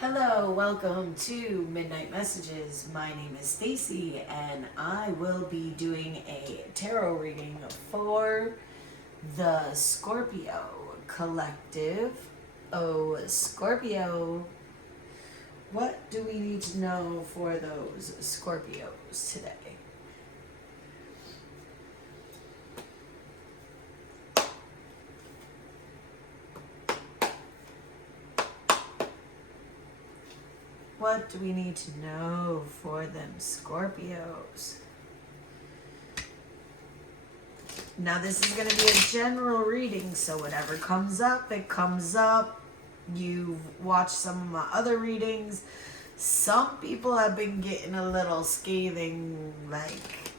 Hello, welcome to Midnight Messages. My name is Stacy and I will be doing a tarot reading for the Scorpio collective. Oh, Scorpio, what do we need to know for those Scorpios today? What do we need to know for them Scorpios? Now this is going to be a general reading, so whatever comes up, it comes up. You've watched some of my other readings. Some people have been getting a little scathing, like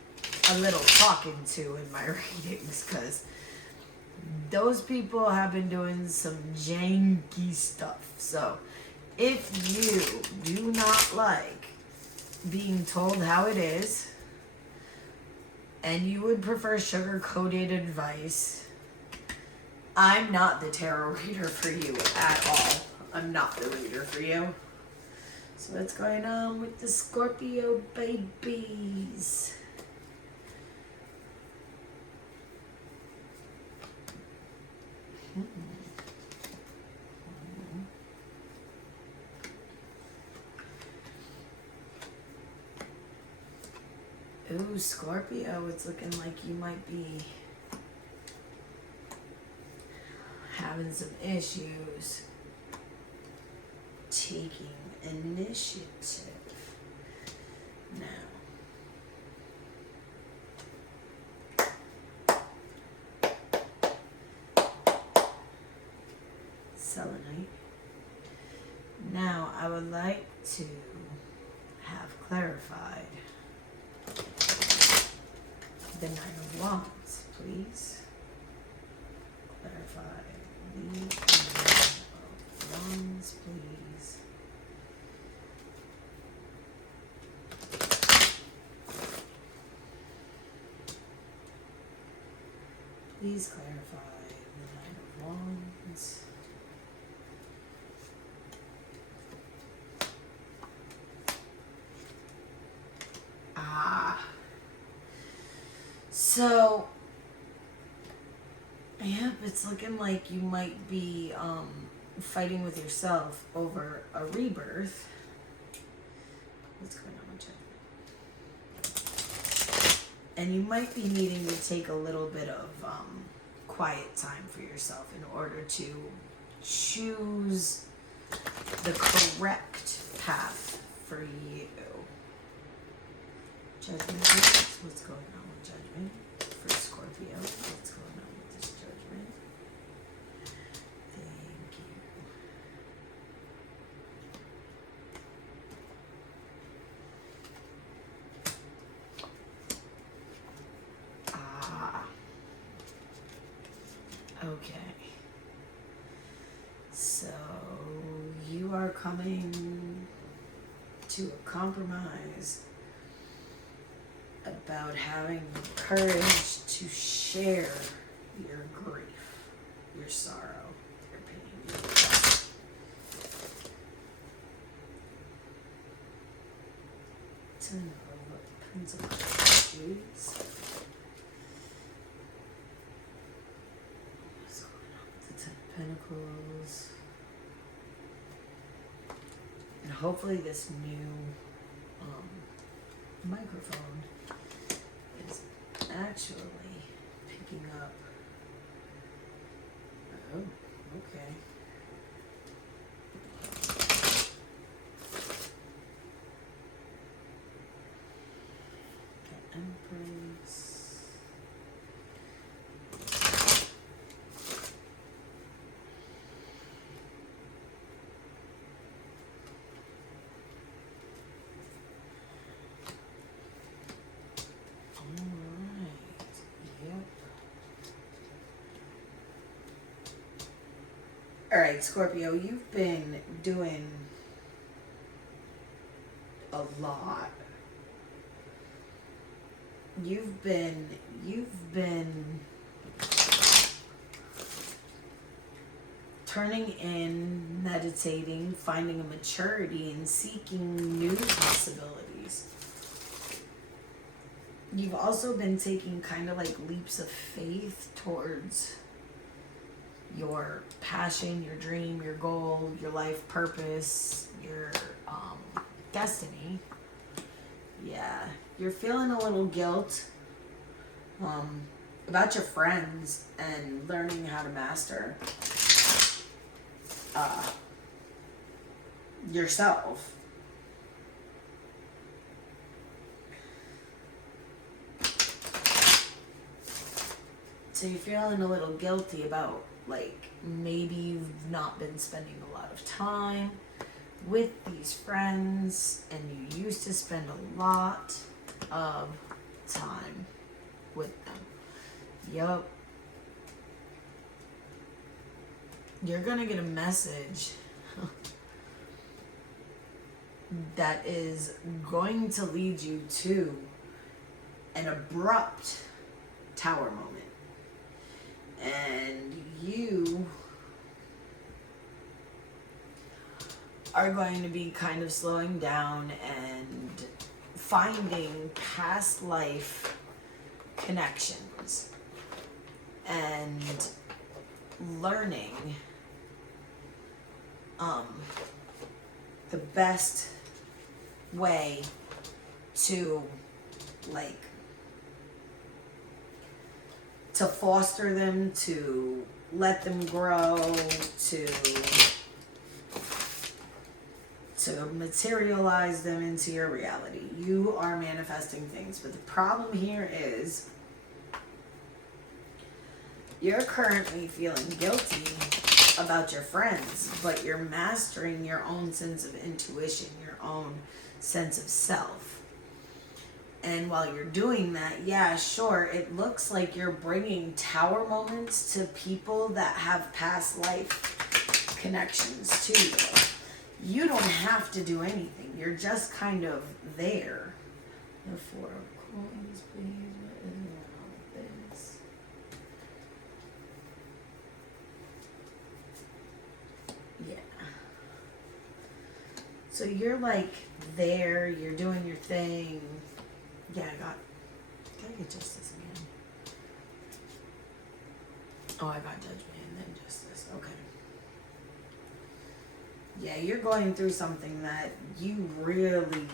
a little talking to in my readings, because those people have been doing some janky stuff. So if you do not like being told how it is, and you would prefer sugar-coated advice, I'm not the tarot reader for you at all. I'm not the reader for you. So what's going on with the Scorpio babies? Ooh, Scorpio, it's looking like you might be having some issues taking initiative. Now, selenite. Now, I would like to have clarified the Nine of Wands, please. Clarify the Nine of Wands, please. Please clarify the Nine of Wands. So, yep, it's looking like you might be fighting with yourself over a rebirth. What's going on with Judgment? And you might be needing to take a little bit of quiet time for yourself in order to choose the correct path for you. Judgment, what's going on with Judgment? For Scorpio, what's going on with this Judgment? Thank you. Okay. So you are coming to a compromise about having the courage to share your grief, your sorrow, your pain, your loss. Ten of Pentacles. What's going on with the Ten of Pentacles? And hopefully this new microphone is actually picking up. Oh, okay. The Empress. All right, Scorpio, you've been doing a lot. You've been turning in, meditating, finding a maturity, and seeking new possibilities. You've also been taking kind of like leaps of faith towards your passion, your dream, your goal, your life purpose, your destiny. Yeah, you're feeling a little guilt about your friends and learning how to master yourself. So you're feeling a little guilty about, like, maybe you've not been spending a lot of time with these friends, and you used to spend a lot of time with them. Yup. You're gonna get a message that is going to lead you to an abrupt tower moment. And you are going to be kind of slowing down and finding past life connections and learning the best way to, like, to foster them, to let them grow, to materialize them into your reality. You are manifesting things, but the problem here is you're currently feeling guilty about your friends, but you're mastering your own sense of intuition, your own sense of self. And while you're doing that, yeah, sure, it looks like you're bringing tower moments to people that have past life connections to you. You don't have to do anything. You're just kind of there. The Four of Coins, please. What is wrong with this? Yeah. So you're like there, you're doing your thing. Yeah, gotta get justice again. Oh, I got judgment and then justice. Okay. Yeah, you're going through something that you really,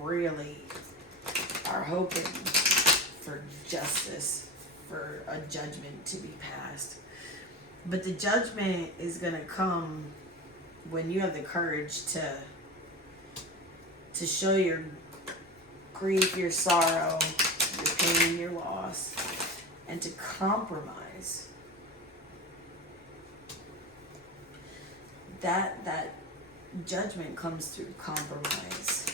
really are hoping for justice, for a judgment to be passed. But the judgment is going to come when you have the courage to show your grief, your sorrow, your pain, your loss, and to compromise. That judgment comes through compromise.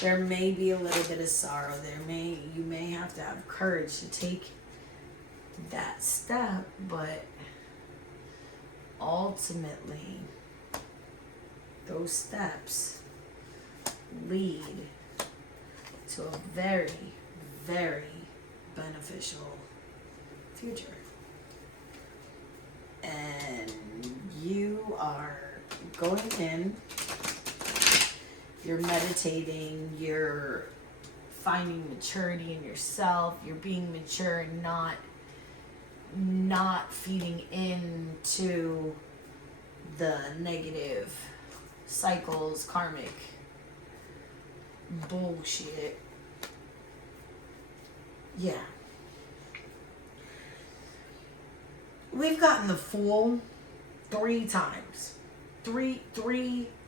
There may be a little bit of sorrow. You may have to have courage to take that step, but ultimately those steps lead to a very, very beneficial future. And you are going in, you're meditating, you're finding maturity in yourself, you're being mature and not feeding into the negative cycles, karmic bullshit. Yeah. We've gotten the Fool 3 times. Three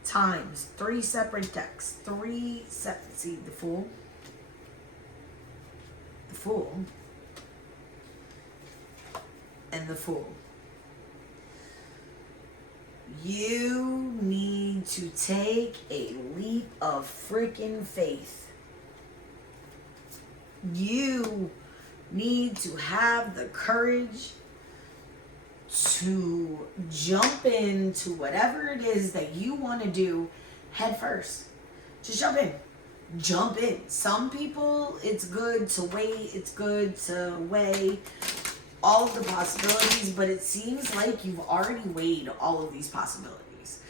times. 3 separate decks. See, the Fool. The Fool. And the Fool. You need to take a leap of freaking faith. You need to have the courage to jump into whatever it is that you want to do head first. Just jump in. Jump in. Some people, it's good to wait. It's good to weigh. all of the possibilities, but it seems like you've already weighed all of these possibilities.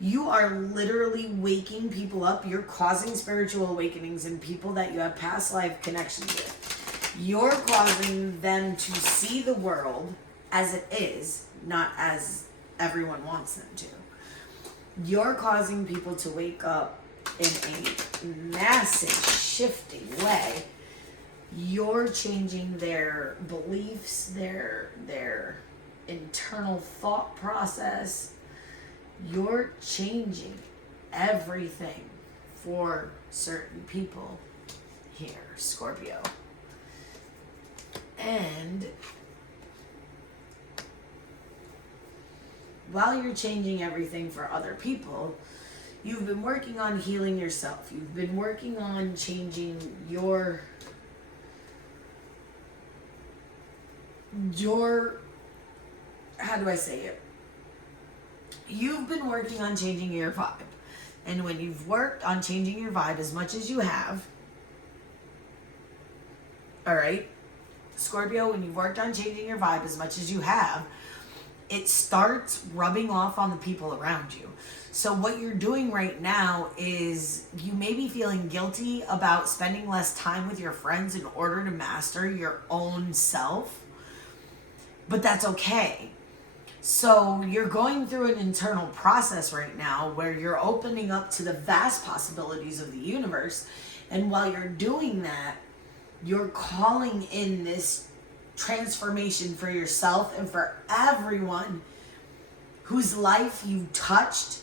You are literally waking people up. You're causing spiritual awakenings in people that you have past life connections with. You're causing them to see the world as it is, not as everyone wants them to. You're causing people to wake up in a massive shifting way. You're changing their beliefs, their internal thought process. You're changing everything for certain people here, Scorpio. And while you're changing everything for other people, you've been working on healing yourself. You've been working on changing your how do I say it? You've been working on changing your vibe. And when you've worked on changing your vibe as much as you have, all right, Scorpio, when you've worked on changing your vibe as much as you have, it starts rubbing off on the people around you. So what you're doing right now is you may be feeling guilty about spending less time with your friends in order to master your own self. But that's okay. So you're going through an internal process right now where you're opening up to the vast possibilities of the universe. And while you're doing that, you're calling in this transformation for yourself and for everyone whose life you touched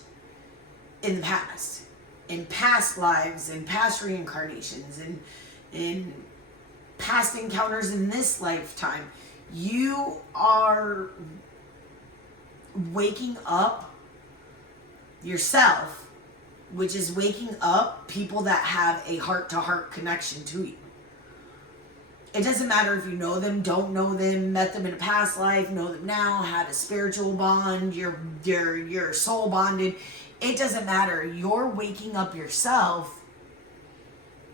in the past, in past lives, in past reincarnations, in past encounters in this lifetime. You are waking up yourself, which is waking up people that have a heart-to-heart connection to you. It doesn't matter if you know them, don't know them, met them in a past life, know them now, had a spiritual bond, you're soul bonded. It doesn't matter. You're waking up yourself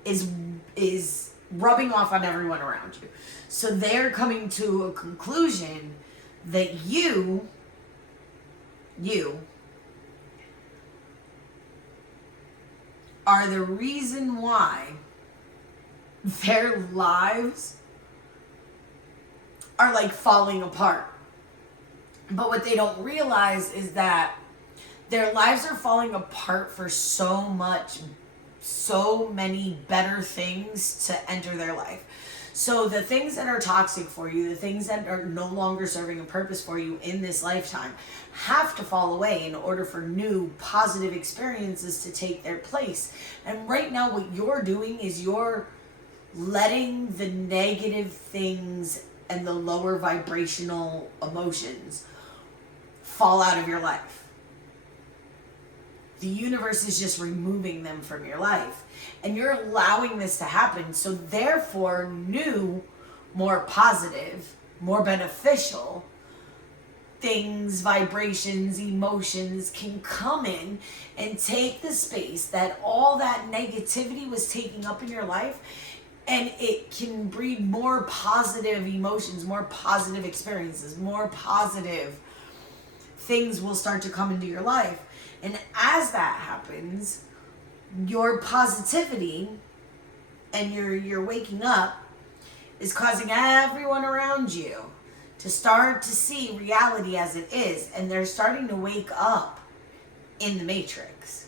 is rubbing off on everyone around you. So they're coming to a conclusion that you are the reason why their lives are like falling apart. But what they don't realize is that their lives are falling apart for so many better things to enter their life. So the things that are toxic for you, the things that are no longer serving a purpose for you in this lifetime have to fall away in order for new positive experiences to take their place. And right now what you're doing is you're letting the negative things and the lower vibrational emotions fall out of your life. The universe is just removing them from your life. And you're allowing this to happen. So therefore, new, more positive, more beneficial things, vibrations, emotions can come in and take the space that all that negativity was taking up in your life, and it can breed more positive emotions, more positive experiences, more positive things will start to come into your life. And as that happens, your positivity and your waking up is causing everyone around you to start to see reality as it is. And they're starting to wake up in the matrix.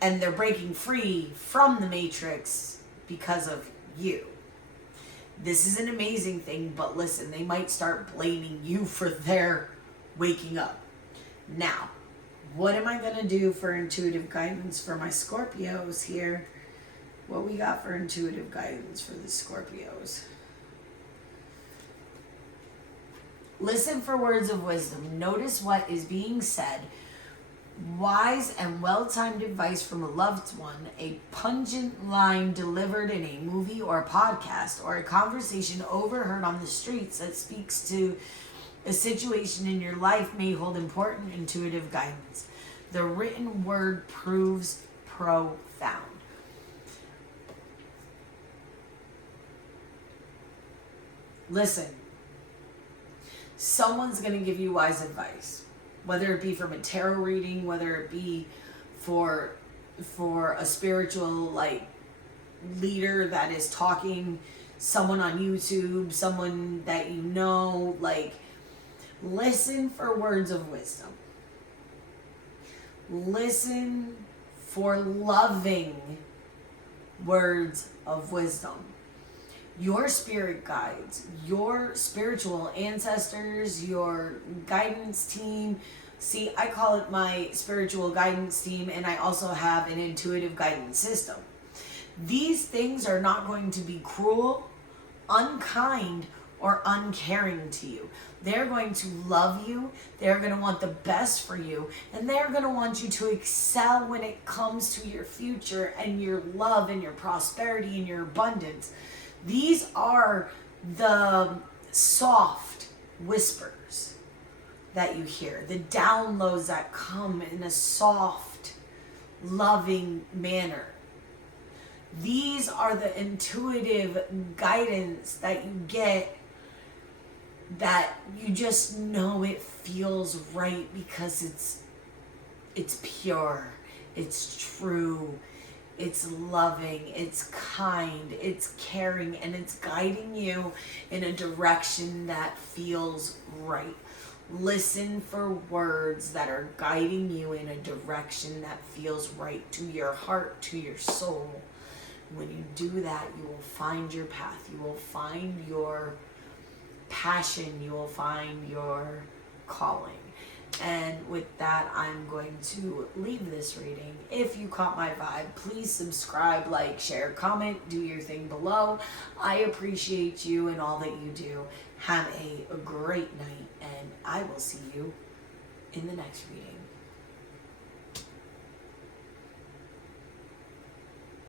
And they're breaking free from the matrix because of you. This is an amazing thing, but listen, they might start blaming you for their waking up. Now, what am I going to do for intuitive guidance for my Scorpios here? What we got for intuitive guidance for the Scorpios? Listen for words of wisdom. Notice what is being said. Wise and well-timed advice from a loved one. A pungent line delivered in a movie or a podcast, or a conversation overheard on the streets that speaks to a situation in your life may hold important intuitive guidance. The written word proves profound. Listen, someone's going to give you wise advice, whether it be from a tarot reading, whether it be for a spiritual like leader that is talking, someone on YouTube, someone that you know. Like, listen for words of wisdom. Listen for loving words of wisdom. Your spirit guides, your spiritual ancestors, your guidance team. See, I call it my spiritual guidance team, and I also have an intuitive guidance system. These things are not going to be cruel, unkind, or uncaring to you. They're going to love you. They're going to want the best for you. And they're going to want you to excel when it comes to your future and your love and your prosperity and your abundance. These are the soft whispers that you hear, the downloads that come in a soft, loving manner. These are the intuitive guidance that you get, that you just know it feels right because it's pure, it's true, it's loving, it's kind, it's caring, and it's guiding you in a direction that feels right. Listen for words that are guiding you in a direction that feels right to your heart, to your soul. When you do that, you will find your path. You will find your passion. You will find your calling. And with that, I'm going to leave this reading. If you caught my vibe, please subscribe, like, share, comment, do your thing below. I appreciate you and all that you do. Have a great night, and I will see you in the next reading.